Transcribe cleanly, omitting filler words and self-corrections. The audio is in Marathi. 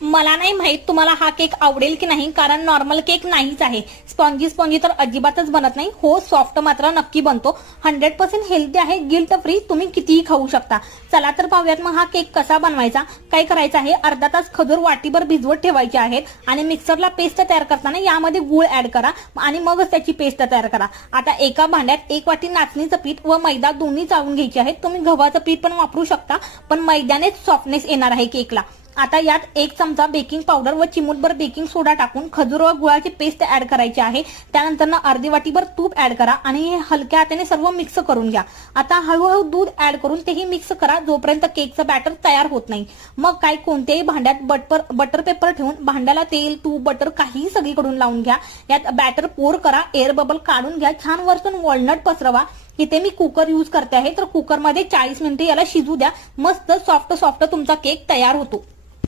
मला नाही माहित तुम्हाला हा केक आवडेल की नाही, कारण नॉर्मल केक नाहीच आहे. स्पॉन्जी स्पॉन्जी तर अजिबातच बनत नाही. हो, सॉफ्ट मात्र नक्की बनतो. 100% हेल्दी आहे, गिल्ट फ्री, तुम्ही कितीही खाऊ शकता. चला तर पाहूयात मग हा केक कसा बनवायचा. काय करायचं आहे, अर्धा तास खजूर वाटीभर भिजवत ठेवायचे आहेत आणि मिक्सरला पेस्ट तयार करताना यामध्ये गूळ ऍड करा आणि मगच त्याची पेस्ट तयार करा. आता एका भांड्यात 1 वाटी नाचणीचं पीठ व मैदा दोन्ही चाळून घ्यायचे आहेत. तुम्ही गव्हाचं पीठ पण वापरू शकता, पण मैद्यानेच सॉफ्टनेस येणार आहे केकला. आता यात 1 चमचा बेकिंग पावडर व चिमूटभर बेकिंग सोडा टाकून खजूर व गुळाची पेस्ट ऍड करायची आहे. त्यानंतर अर्धी वाटीभर तूप ऍड करा आणि हे हलक्या हाताने सर्व मिक्स करून घ्या. आता हळूहळू दूध ऍड करून तेही मिक्स करा जोपर्यंत केकचं बॅटर तयार होत नाही. मग काय, कोणत्याही भांड्यात बटर पेपर ठेवून भांड्याला तेल तूप बटर काही सगळीकडून लावून घ्या. यात बॅटर पोर करा, एअर बबल काढून घ्या, छान वरतून वॉलनट पसरवा. इथे मी कुकर यूज करते आहे, तर कुकरमध्ये 40 मिनिटे याला शिजू द्या. मस्त सॉफ्ट तुमचा केक तयार होतो.